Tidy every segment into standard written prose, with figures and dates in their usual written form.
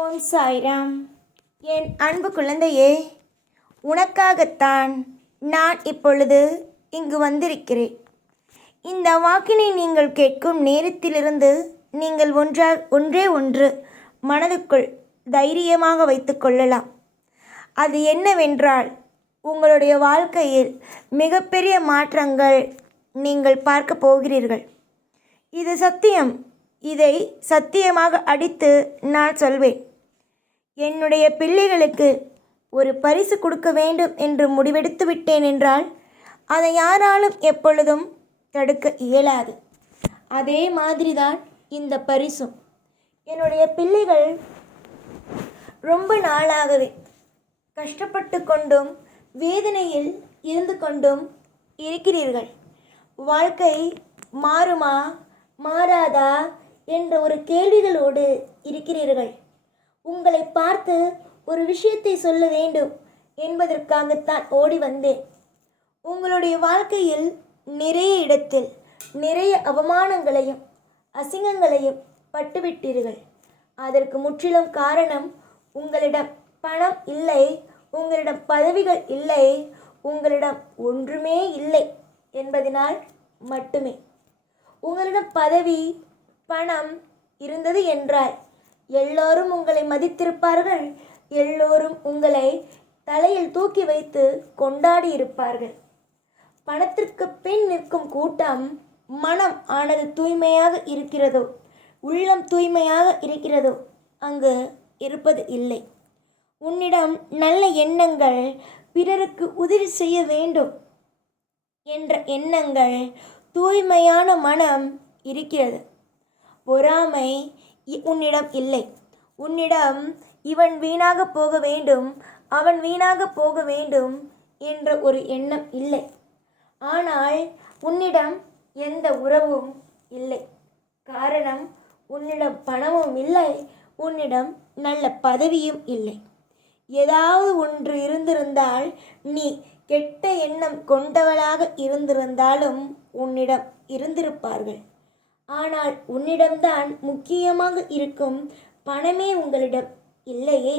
ஓம் சாய்ராம். என் அன்பு குழந்தையே, உனக்காகத்தான் நான் இப்பொழுது இங்கு வந்திருக்கிறேன். இந்த வாக்கினை நீங்கள் கேட்கும் நேரத்திலிருந்து நீங்கள் ஒன்றே ஒன்று மனதுக்குள் தைரியமாக வைத்து கொள்ளலாம். அது என்னவென்றால், உங்களுடைய வாழ்க்கையில் மிகப்பெரிய மாற்றங்கள் நீங்கள் பார்க்க போகிறீர்கள். இது சத்தியம். இதை சத்தியமாக அடித்து நான் சொல்வேன். என்னுடைய பிள்ளைகளுக்கு ஒரு பரிசு கொடுக்க வேண்டும் என்று முடிவெடுத்து விட்டேன் என்றால் அதை யாராலும் எப்பொழுதும் தடுக்க இயலாது. அதே மாதிரிதான் இந்த பரிசும். என்னுடைய பிள்ளைகள் ரொம்ப நாளாகவே கஷ்டப்பட்டு கொண்டும் வேதனையில் இருந்து கொண்டும் இருக்கிறீர்கள். வாழ்க்கை மாறுமா மாறாதா என்ற ஒரு கேள்விகளோடு இருக்கிறீர்கள். உங்களை பார்த்து ஒரு விஷயத்தை சொல்ல வேண்டும் என்பதற்காகத்தான் ஓடி வந்தேன். உங்களுடைய வாழ்க்கையில் நிறைய இடத்தில் நிறைய அவமானங்களையும் அசிங்கங்களையும் பட்டுவிட்டீர்கள். அதற்கு முற்றிலும் காரணம் உங்களிடம் பணம் இல்லை, உங்களிடம் பதவிகள் இல்லை, உங்களிடம் ஒன்றுமே இல்லை என்பதனால் மட்டுமே. உங்களிடம் பதவி பணம் இருந்தது என்றால் எல்லோரும் உங்களை மதித்திருப்பார்கள், எல்லோரும் உங்களை தலையில் தூக்கி வைத்து கொண்டாடி இருப்பார்கள். பணத்திற்கு பின் நிற்கும் கூட்டம் மனம் ஆனது தூய்மையாக இருக்கிறதோ, உள்ளம் தூய்மையாக இருக்கிறதோ அங்கு இருப்பது இல்லை. உன்னிடம் நல்ல எண்ணங்கள், பிறருக்கு உதவி செய்ய வேண்டும் என்ற எண்ணங்கள், தூய்மையான மனம் இருக்கிறது. பொறாமை உன்னிடம் இல்லை. உன்னிடம் இவன் வீணாக போக வேண்டும், அவன் வீணாக போக வேண்டும் என்ற ஒரு எண்ணம் இல்லை. ஆனால் உன்னிடம் எந்த உறவும் இல்லை. காரணம், உன்னிடம் பணமும் இல்லை, உன்னிடம் நல்ல பதவியும் இல்லை. ஏதாவது ஒன்று இருந்திருந்தால், நீ கெட்ட எண்ணம் கொண்டவளாக இருந்திருந்தாலும் உன்னிடம் இருந்திருப்பார்கள். ஆனால் உன்னிடம்தான் முக்கியமாக இருக்கும் பணமே உங்களிடம் இல்லையே.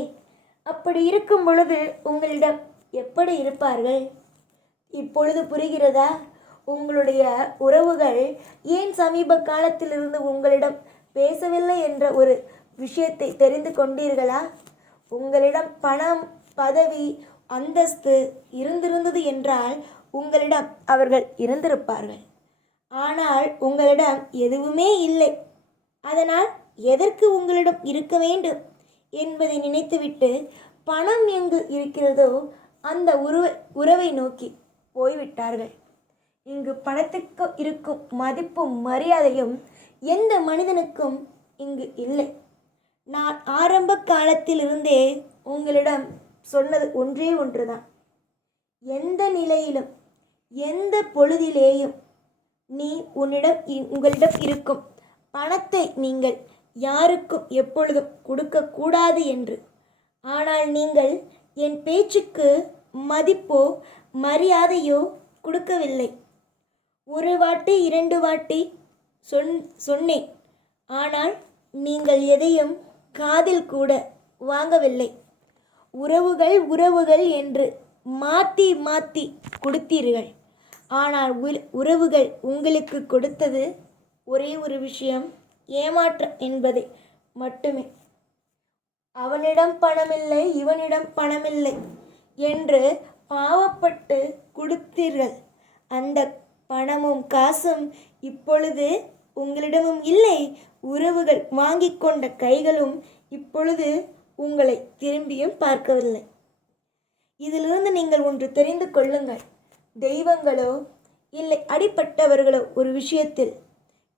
அப்படி இருக்கும் பொழுது உங்களிடம் எப்படி இருப்பார்கள்? இப்பொழுது புரிகிறதா? உங்களுடைய உறவுகள் ஏன் சமீப காலத்திலிருந்து உங்களிடம் பேசவில்லை என்ற ஒரு விஷயத்தை தெரிந்து கொண்டீர்களா? உங்களிடம் பணம், பதவி, அந்தஸ்து இருந்திருந்தது என்றால் உங்களிடம் அவர்கள் இருந்திருப்பார்கள். ஆனால் உங்களிடம் எதுவுமே இல்லை. அதனால் எதற்கு உங்களிடம் இருக்க வேண்டும் என்பதை நினைத்துவிட்டு பணம் எங்கு இருக்கிறதோ அந்த உறவை நோக்கி போய்விட்டார்கள். இங்கு பணத்துக்கு இருக்கும் மதிப்பும் மரியாதையும் எந்த மனிதனுக்கும் இங்கு இல்லை. நான் ஆரம்ப காலத்திலிருந்தே உங்களிடம் சொன்னது ஒன்றே ஒன்றுதான். எந்த நிலையிலும் எந்த பொழுதிலேயும் நீ உங்களிடம் இருக்கும் பணத்தை நீங்கள் யாருக்கும் எப்பொழுதும் கொடுக்கக்கூடாது என்று. ஆனால் நீங்கள் என் பேச்சுக்கு மதிப்போ மரியாதையோ கொடுக்கவில்லை. ஒரு வாட்டி 2 வாட்டி சொன்னேன். ஆனால் நீங்கள் எதையும் காதில் கூட வாங்கவில்லை. உறவுகள் உறவுகள் என்று மாற்றி மாற்றி கொடுத்தீர்கள். ஆனால் உறவுகள் உங்களுக்கு கொடுத்தது ஒரே ஒரு விஷயம், ஏமாற்றம் என்பதை மட்டுமே. அவனிடம் பணமில்லை, இவனிடம் பணமில்லை என்று பாவப்பட்டு கொடுத்தீர்கள். அந்த பணமும் காசும் இப்பொழுது உங்களிடமும் இல்லை. உறவுகள் வாங்கி கொண்ட கைகளும் இப்பொழுது உங்களை திரும்பியும் பார்க்கவில்லை. இதிலிருந்து நீங்கள் ஒன்று தெரிந்து கொள்ளுங்கள். தெய்வங்களோ இல்லை அடிப்பட்டவர்களோ ஒரு விஷயத்தில்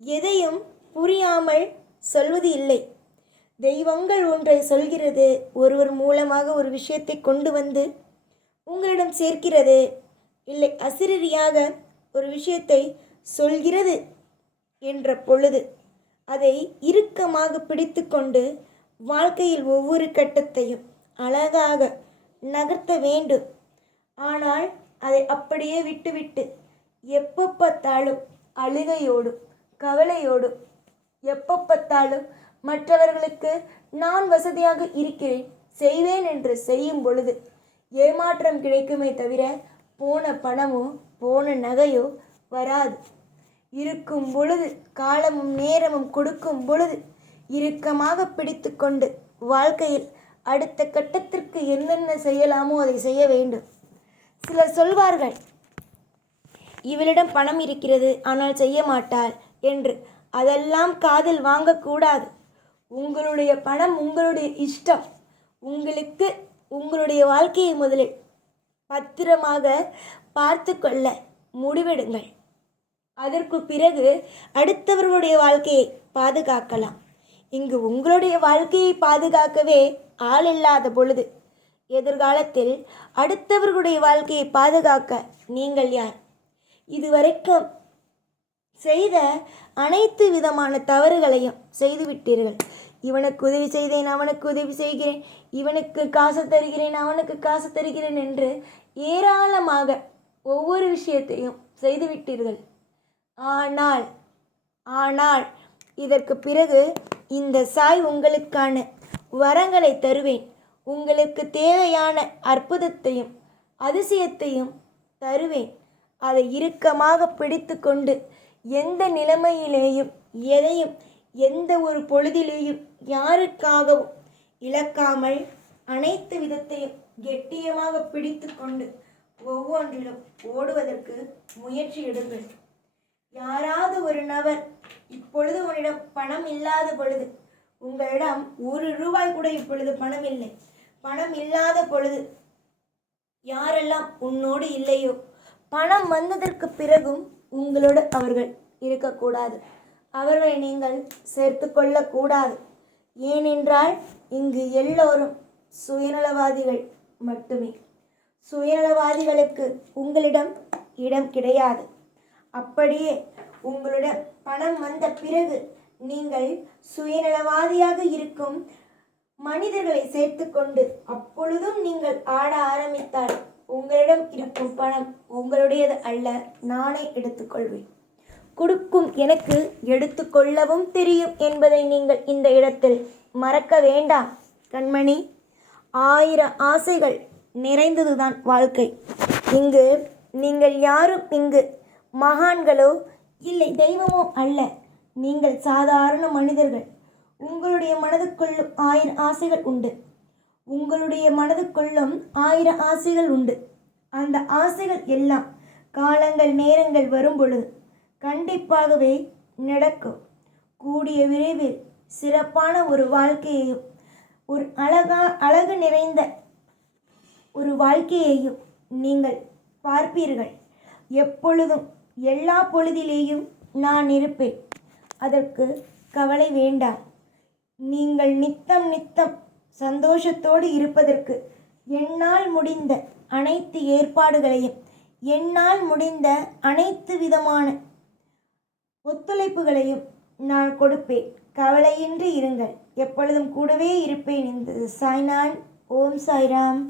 எதையும் புரியாமல் சொல்வது இல்லை. தெய்வங்கள் ஒன்றை சொல்கிறது, ஒருவர் மூலமாக ஒரு விஷயத்தை கொண்டு வந்து உங்களிடம் சேர்க்கிறது. இல்லை அசிரரியாக ஒரு விஷயத்தை சொல்கிறது என்ற பொழுது அதை இறுக்கமாக பிடித்து கொண்டு வாழ்க்கையில் ஒவ்வொரு கட்டத்தையும் அழகாக நகர்த்த வேண்டும். ஆனால் அதை அப்படியே விட்டுவிட்டு எப்போ பார்த்தாலும் அழுகையோடும் கவலையோடும் எப்போ பார்த்தாலும் மற்றவர்களுக்கு நான் வசதியாக இருக்கிறேன், செய்வேன் என்று செய்யும் பொழுது ஏமாற்றம் கிடைக்குமே தவிர போன பணமோ போன நகையோ வராது. இருக்கும் பொழுது காலமும் நேரமும் கொடுக்கும் பொழுது இறுக்கமாக பிடித்து கொண்டு வாழ்க்கையில் அடுத்த கட்டத்திற்கு என்னென்ன செய்யலாமோ அதை செய்ய வேண்டும். சிலர் சொல்வார்கள், இவளிடம் பணம் இருக்கிறது ஆனால் செய்ய மாட்டாள் என்று. அதெல்லாம் காதில் வாங்கக்கூடாது. உங்களுடைய பணம் உங்களுடைய இஷ்டம். உங்களுக்கு உங்களுடைய வாழ்க்கையை முதலில் பத்திரமாக பார்த்து கொள்ள முடிவெடுங்கள். அதற்கு பிறகு அடுத்தவர்களுடைய வாழ்க்கையை பாதுகாக்கலாம். இங்கு உங்களுடைய வாழ்க்கையை பாதுகாக்கவே ஆள் இல்லாத பொழுது எதிர்காலத்தில் அடுத்தவர்களுடைய வாழ்க்கையை பாதுகாக்க நீங்கள் யார்? இதுவரைக்கும் செய்த அனைத்து விதமான தவறுகளையும் செய்துவிட்டீர்கள். இவனுக்கு உதவி செய்தேன், அவனுக்கு உதவி செய்கிறேன், இவனுக்கு காசு தருகிறேன், அவனுக்கு காசு தருகிறேன் என்று ஏராளமாக ஒவ்வொரு விஷயத்தையும் செய்துவிட்டீர்கள். ஆனால் இதற்கு பிறகு இந்த சாய் உங்களுக்கான வரங்களை தருவேன். உங்களுக்கு தேவையான அற்புதத்தையும் அதிசயத்தையும் தருவேன். அதை இறுக்கமாக பிடித்து கொண்டு எந்த நிலைமையிலேயும் எதையும் எந்த ஒரு பொழுதிலேயும் யாருக்காகவும் இழக்காமல் அனைத்து விதத்தையும் கெட்டியமாக பிடித்து கொண்டு ஒவ்வொன்றிலும் ஓடுவதற்கு முயற்சி எடுங்கள். யாராவது ஒரு நபர் இப்பொழுது உன்னிடம் பணம் இல்லாத பொழுது, உங்களிடம் 1 ரூபாய் கூட இப்பொழுது பணம் இல்லை, பணம் இல்லாத பொழுது யாரெல்லாம் உன்னோடு இல்லையோ, பணம் வந்ததற்கு பிறகும் உங்களோடு அவர்கள் இருக்கக்கூடாது. அவர்களை நீங்கள் சேர்த்து கொள்ளக்கூடாது. ஏனென்றால் இங்கு எல்லோரும் சுயநலவாதிகள் மட்டுமே. சுயநலவாதிகளுக்கு உங்களிடம் இடம் கிடையாது. அப்படியே உங்களிடம் பணம் வந்த பிறகு நீங்கள் சுயநலவாதியாக இருக்கும் மனிதர்களை சேர்த்து கொண்டு அப்பொழுதும் நீங்கள் ஆட ஆரம்பித்தால் உங்களிடம் இருக்கும் பணம் உங்களுடையது அல்ல, நானே எடுத்துக்கொள்வேன். கொடுக்கும் எனக்கு எடுத்துக்கொள்ளவும் தெரியும் என்பதை நீங்கள் இந்த இடத்தில் மறக்க வேண்டாம் கண்மணி. 1000 ஆசைகள் நிறைந்ததுதான் வாழ்க்கை. இங்கு நீங்கள் யாரும் இங்கு மகான்களோ இல்லை தெய்வமோ அல்ல. நீங்கள் சாதாரண மனிதர்கள். உங்களுடைய மனதுக்குள்ளும் 1000 ஆசைகள் உண்டு. உங்களுடைய மனதுக்குள்ளும் 1000 ஆசைகள் உண்டு. அந்த ஆசைகள் எல்லாம் காலங்கள் நேரங்கள் வரும் பொழுது கண்டிப்பாகவே நடக்கும். கூடிய விரைவில் சிறப்பான ஒரு வாழ்க்கையையும் ஒரு அழகு நிறைந்த ஒரு வாழ்க்கையையும் நீங்கள் பார்ப்பீர்கள். எப்பொழுதும் எல்லா பொழுதிலேயும் நான் இருப்பேன். அதற்கு கவலை வேண்டாம். நீங்கள் நித்தம் சந்தோஷத்தோடு இருப்பதற்கு என்னால் முடிந்த அனைத்து ஏற்பாடுகளையும் என்னால் முடிந்த அனைத்து விதமான ஒத்துழைப்புகளையும் நான் கொடுப்பேன். கவலையின்றி இருங்கள். எப்பொழுதும் கூடவே இருப்பேன். இந்த சாய்நான். ஓம் சாய்ராம்.